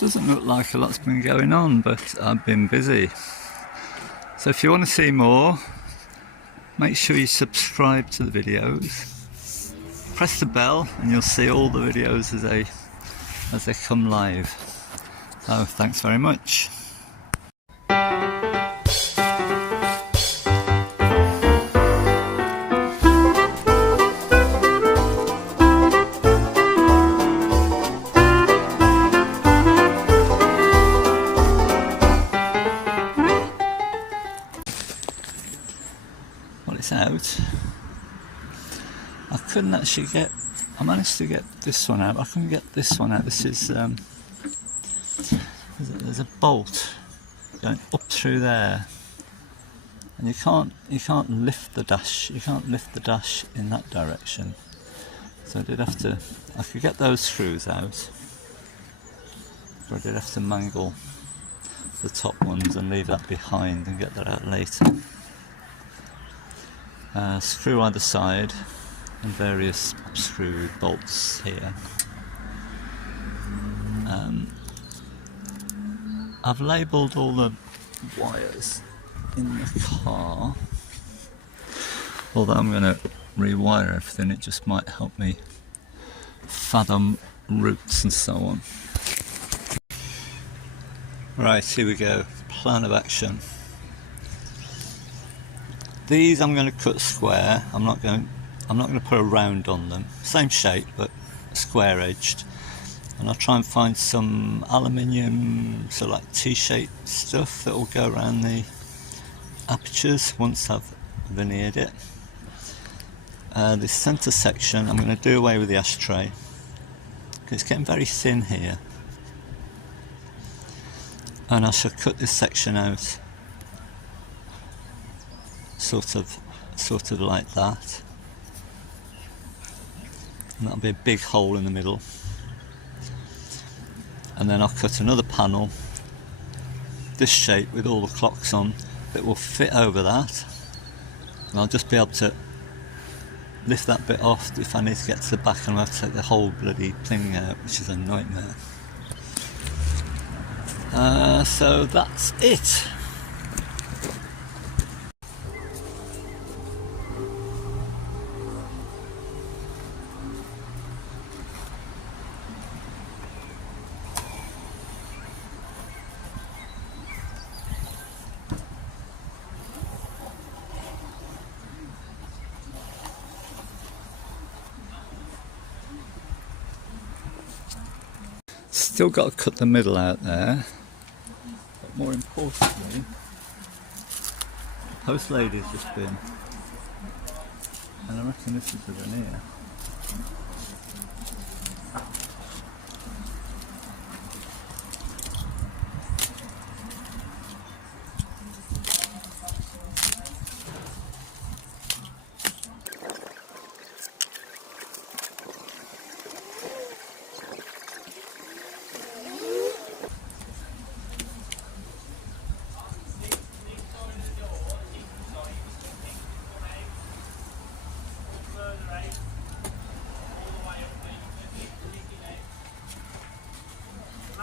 Doesn't look like a lot's been going on, but I've been busy. So if you want to see more, make sure you subscribe to the videos. Press the bell and you'll see all the videos as they come live. So thanks very much. Well, it's out. I couldn't actually get, I managed to get this one out, I couldn't get this one out. This is, there's a bolt going up through there, and you can't lift the dash, in that direction. So I did have to, I could get those screws out, but I did have to mangle the top ones and leave that behind and get that out later. Screw either side and various screw bolts here. I've labelled all the wires in the car, although I'm going to rewire everything. It just might help me fathom routes and so on. Right, here we go. Plan of action. These I'm going to cut square. I'm not going to put a round on them. Same shape but square edged. And I'll try and find some aluminium, so like T-shaped stuff that will go around the apertures once I've veneered it. The centre section I'm going to do away with the ashtray because it's getting very thin here. And I shall cut this section out sort of like that, and that'll be a big hole in the middle, and then I'll cut another panel this shape with all the clocks on that will fit over that, and I'll just be able to lift that bit off if I need to get to the back, and I'll have to take the whole bloody thing out, which is a nightmare. So that's it. Still got to cut the middle out there, but more importantly, the post lady's just been, and I reckon this is the veneer.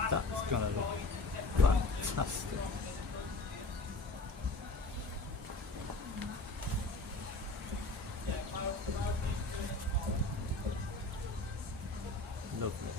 That's gonna look fantastic. Lovely.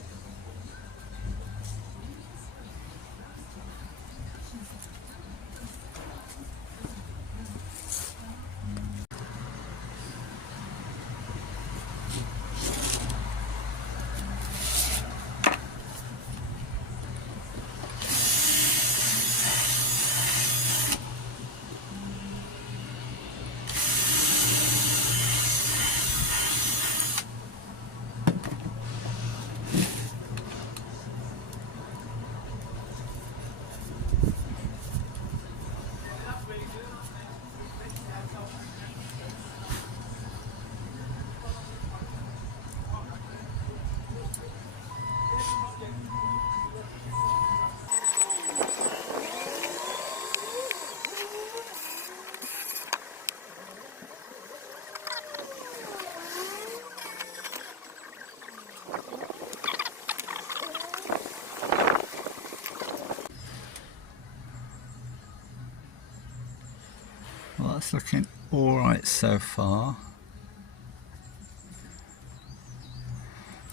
That's looking alright so far.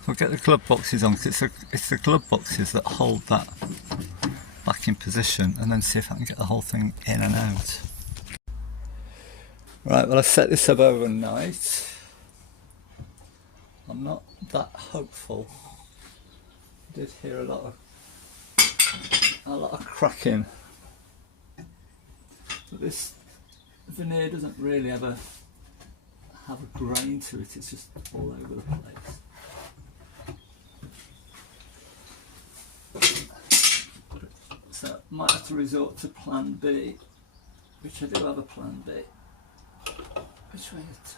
I'll get the glove boxes on because it's the glove boxes that hold that back in position, and then see if I can get the whole thing in and out. Right, well I set this up overnight. I'm not that hopeful. I did hear a lot of cracking. But this veneer doesn't really ever have a grain to it, it's just all over the place. So I might have to resort to plan B, which I do have a plan B. Which way is it?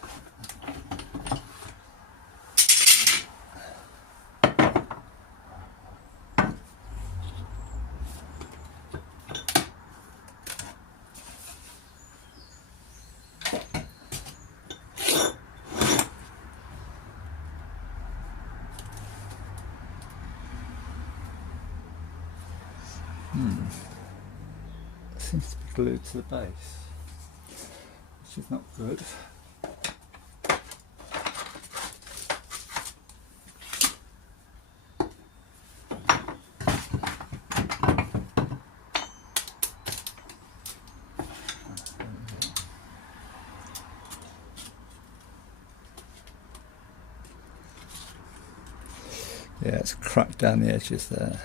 Seems to be glued to the base, which is not good. Yeah, it's cracked down the edges there.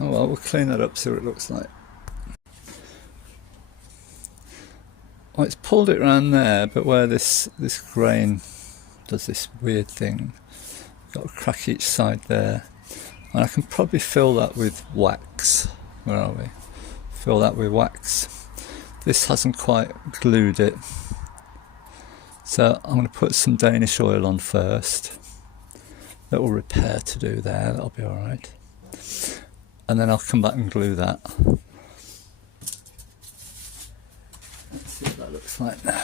Oh well, we'll clean that up, see what it looks like. Well, it's pulled it around there, but where this grain does this weird thing, got a crack each side there. And I can probably fill that with wax. Where are we? Fill that with wax. This hasn't quite glued it. So I'm going to put some Danish oil on first. Little repair to do there, that'll be alright. And then I'll come back and glue that. Let's see what that looks like now.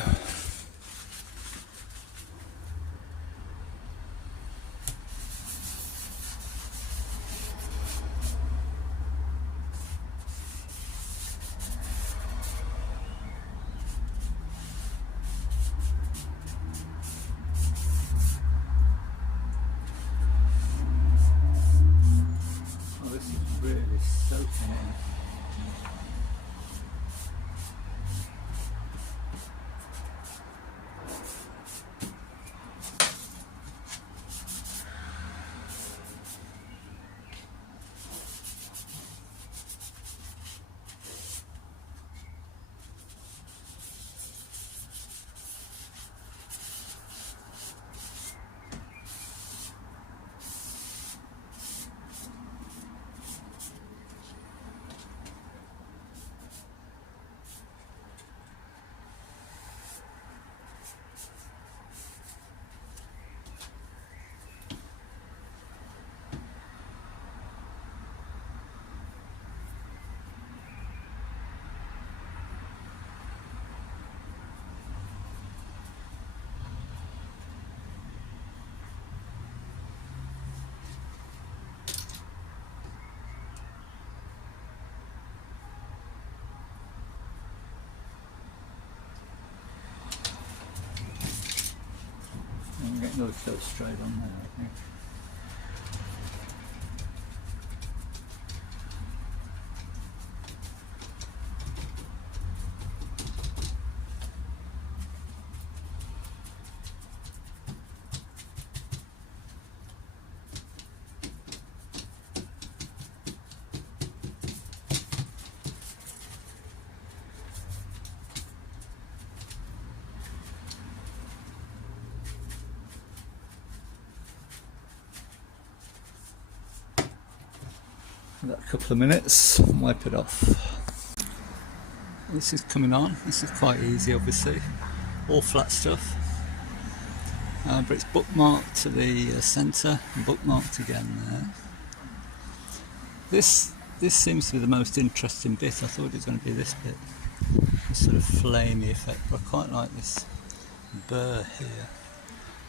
Oh, this is really soaking in. I'm getting those coats straight on there, I think. Give that a couple of minutes and wipe it off. This is coming on. This is quite easy, obviously. All flat stuff. But it's bookmarked to the centre and bookmarked again there. This seems to be the most interesting bit. I thought it was going to be this bit. This sort of flamey effect. But I quite like this burr here.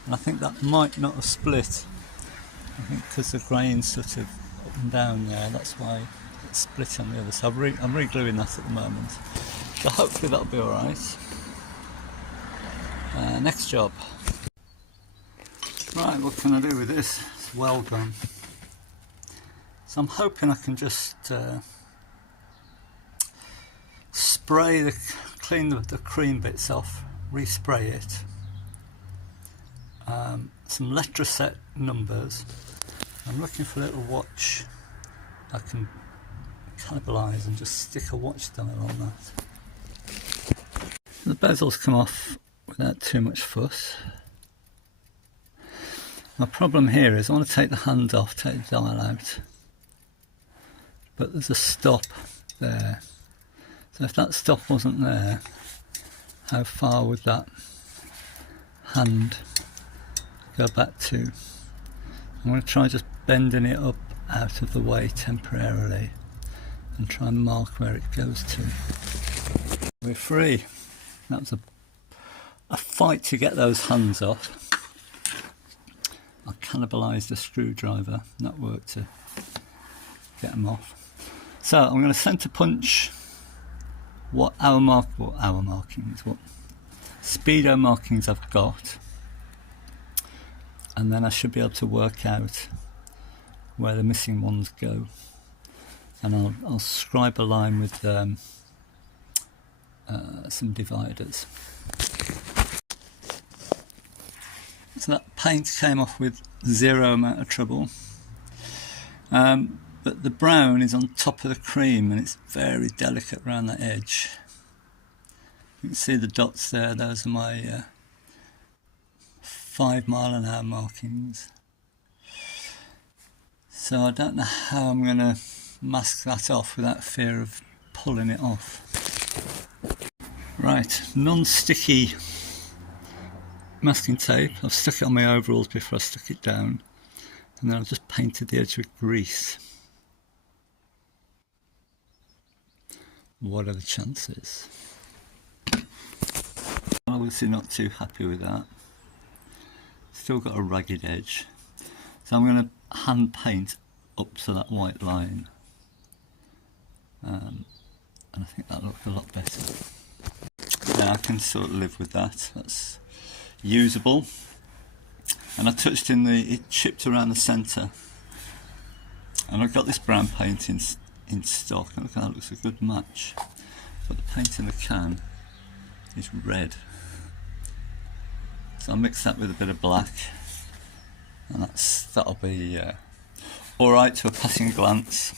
And I think that might not have split. I think because the grain's sort of up and down there, that's why it's split on the other side. I'm re-gluing that at the moment. So hopefully that'll be alright. Next job. Right, what can I do with this? It's well done. So I'm hoping I can just clean the cream bits off, respray it. Some letter set numbers. I'm looking for a little watch I can cannibalise and just stick a watch dial on that. The bezels come off without too much fuss. My problem here is I want to take the hand off, take the dial out, but there's a stop there. So if that stop wasn't there, how far would that hand go back to? I'm going to try just bending it up out of the way temporarily and try and mark where it goes to. We're free. That was a fight to get those hands off. I cannibalised the screwdriver and that worked to get them off. So I'm going to centre punch what markings, what speedo markings I've got, and then I should be able to work out where the missing ones go, and I'll scribe a line with some dividers. So that paint came off with zero amount of trouble, but the brown is on top of the cream and it's very delicate around the edge. You can see the dots there, those are my 5 mph markings. So I don't know how I'm going to mask that off without fear of pulling it off. Right, non-sticky masking tape. I've stuck it on my overalls before I stuck it down, and then I've just painted the edge with grease. What are the chances? I'm obviously not too happy with that. Still got a ragged edge, so I'm going to hand paint up to that white line, and I think that looks a lot better. Yeah, I can sort of live with that. That's usable. And I touched in it chipped around the centre, and I've got this brown paint in stock, and look how that looks a good match, but the paint in the can is red. So I'll mix that with a bit of black, and that'll be alright to a passing glance.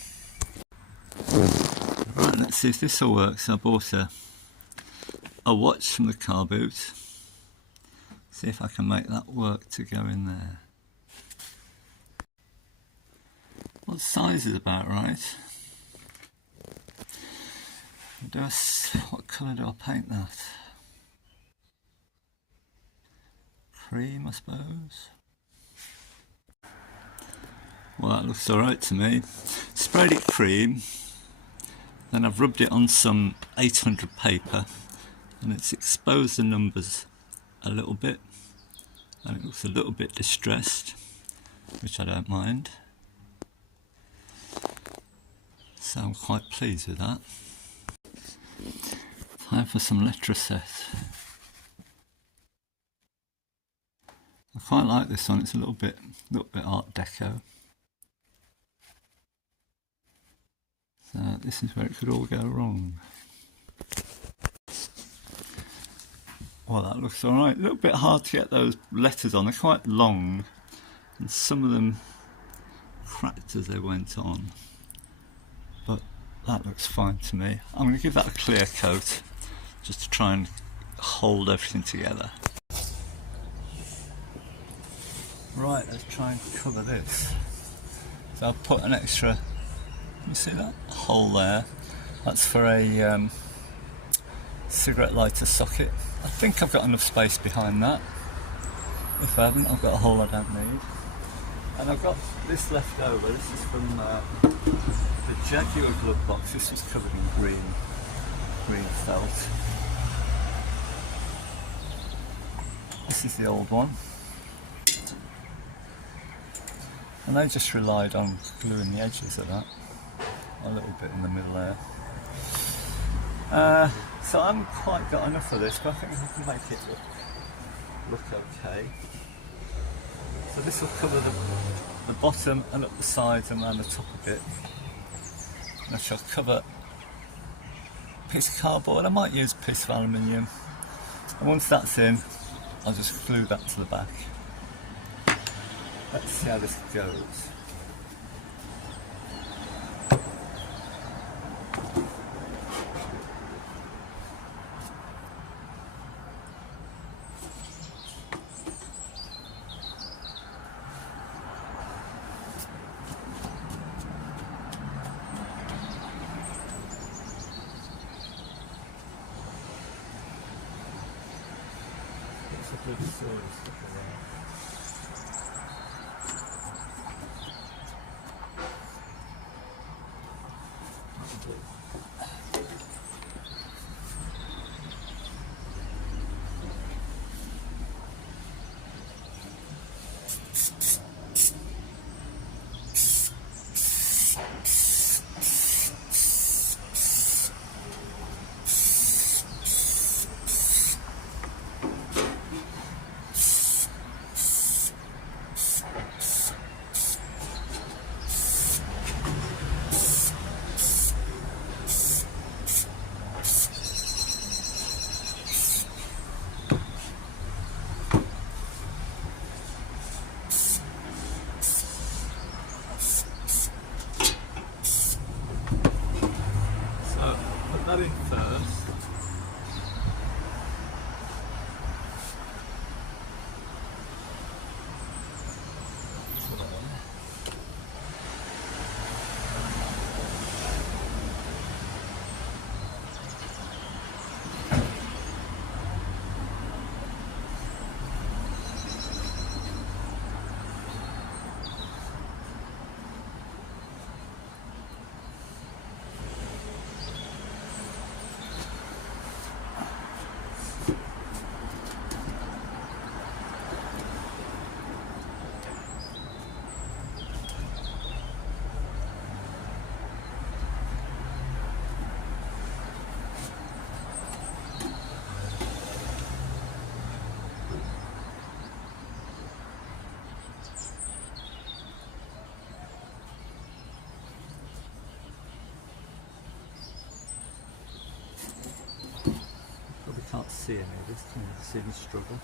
Right, let's see if this will work. So I bought a watch from the car boot. See if I can make that work to go in there. What size is about right? What colour do I paint that? Cream, I suppose. Well, that looks alright to me. Sprayed it cream, then I've rubbed it on some 800 paper, and it's exposed the numbers a little bit, and it looks a little bit distressed, which I don't mind. So I'm quite pleased with that. Time for some letter set. I quite like this one. It's a little bit Art Deco. So this is where it could all go wrong. Well, that looks alright. A little bit hard to get those letters on. They're quite long, and some of them cracked as they went on. But that looks fine to me. I'm going to give that a clear coat, just to try and hold everything together. Right, let's try and cover this. So I've put an extra, you see that hole there? That's for a cigarette lighter socket. I think I've got enough space behind that. If I haven't, I've got a hole I don't need. And I've got this left over. This is from the Jaguar glove box. This was covered in green felt. This is the old one. And I just relied on gluing the edges of that, a little bit in the middle there. So I haven't quite got enough of this, but I think I can make it look okay. So this will cover the bottom and up the sides and around the top a bit. And I shall cover a piece of cardboard. I might use a piece of aluminium. And once that's in, I'll just glue that to the back. Let's see how this goes. It's a good soil sticker there. Put that in first. Probably can't see any of this, can you? See me struggle.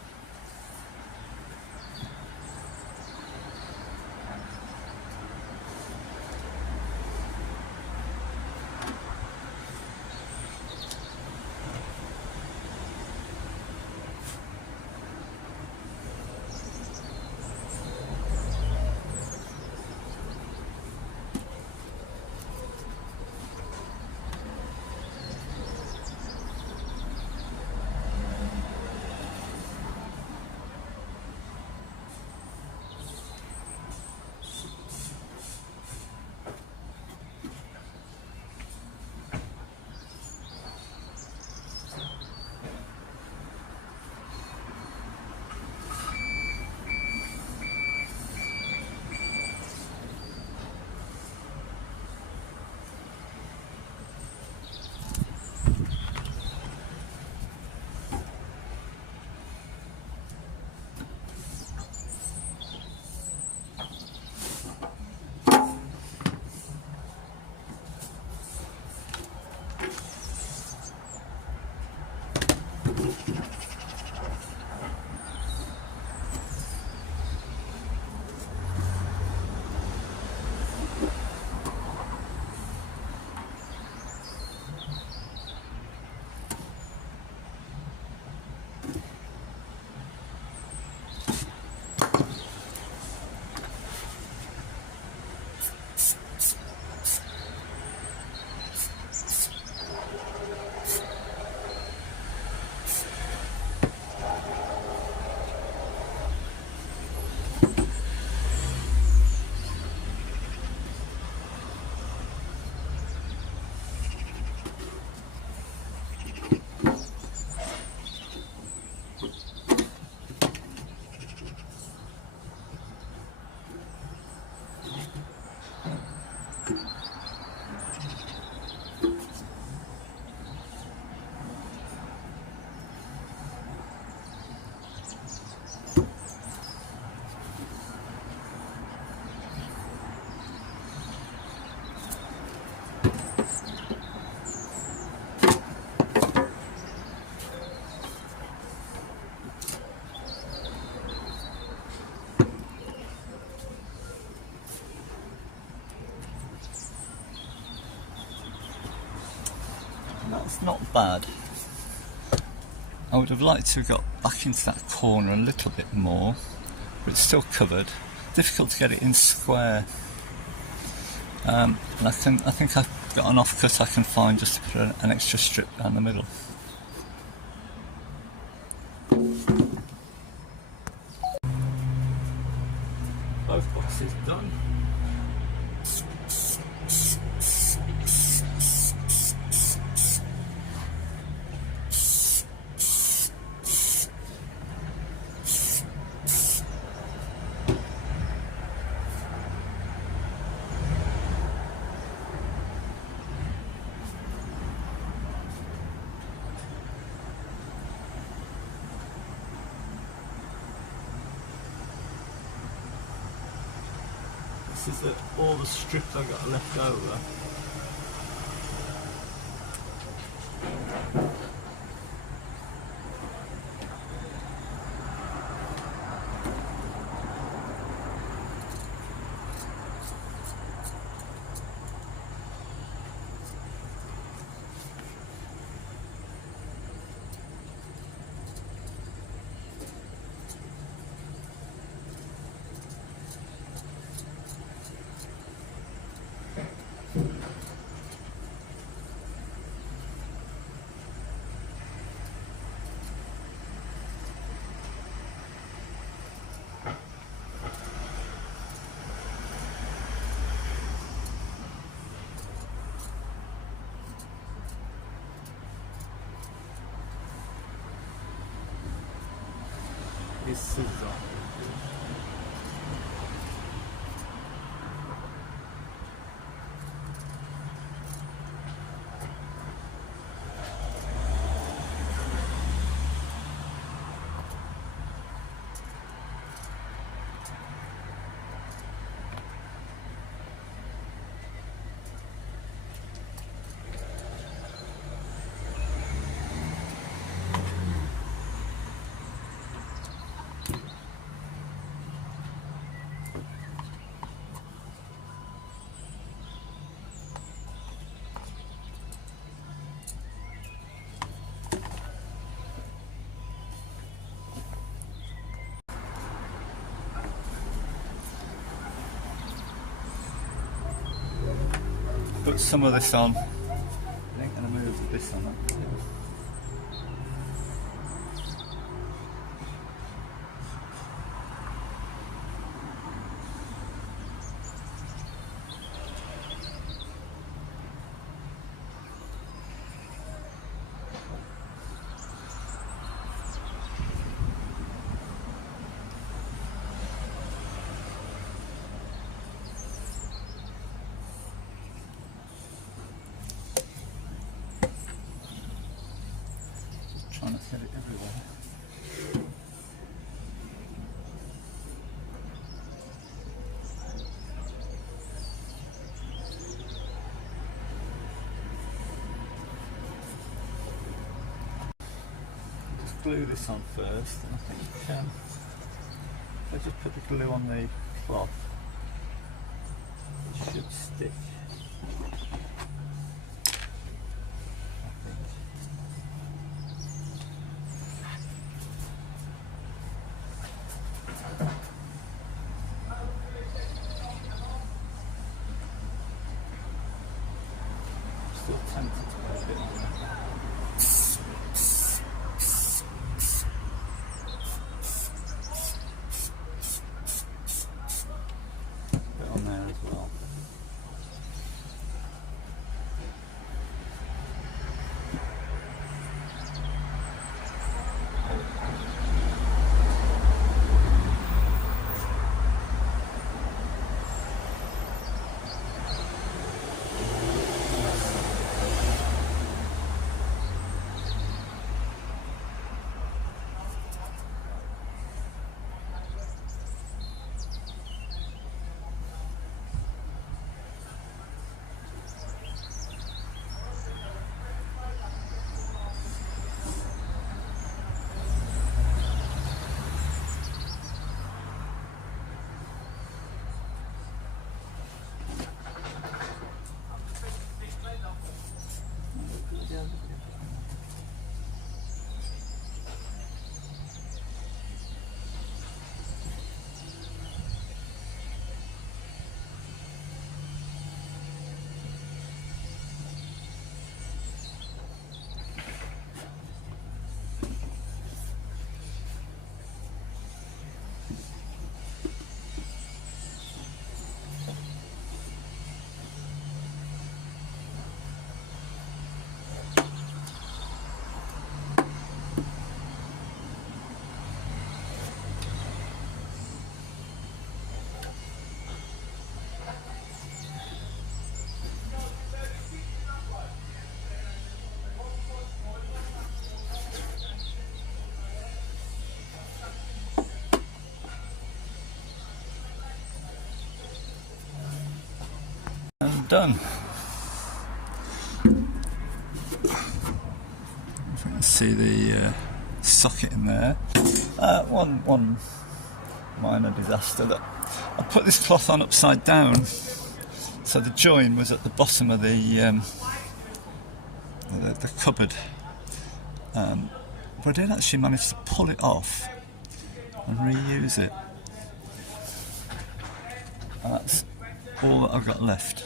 It's not bad. I would have liked to have got back into that corner a little bit more, but it's still covered. Difficult to get it in square. And I think I've got an offcut I can find just to put an extra strip down the middle. Both boxes done. This is all the strip I got left over. This scissor. Put some of this on. I ain't gonna move this on. Trying to get it everywhere. Just glue this on first, and I think if I just put the glue on the cloth, it should stick. Still tempted to put a bit on there. Bit on there as well. done. If you can see the socket in there. One minor disaster, that I put this cloth on upside down, so the join was at the bottom of the cupboard, but I did actually manage to pull it off and reuse it, and that's all that I've got left.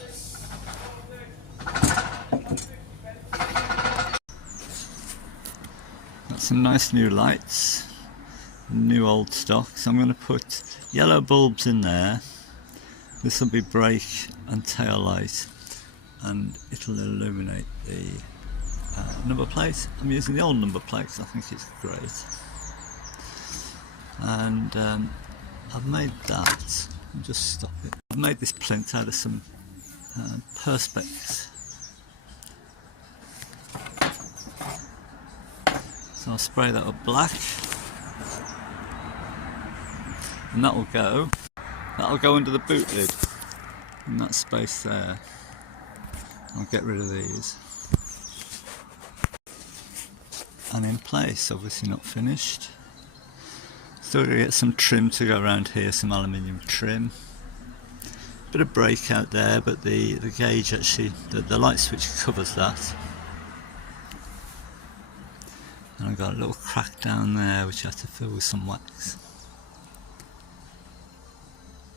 Got some nice new lights, new old stock, so I'm going to put yellow bulbs in there. This will be brake and tail light, and it'll illuminate the number plate. I'm using the old number plates, I think it's great. And I've made that, I'll just stop it. I've made this plinth out of some perspex. So I'll spray that up black, and that'll go under the boot lid in that space there. I'll get rid of these. And in place, obviously not finished. Still going to get some trim to go around here, some aluminium trim. Bit of brake out there, but the gauge actually, the light switch covers that. And I've got a little crack down there which I have to fill with some wax.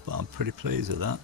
But I'm pretty pleased with that.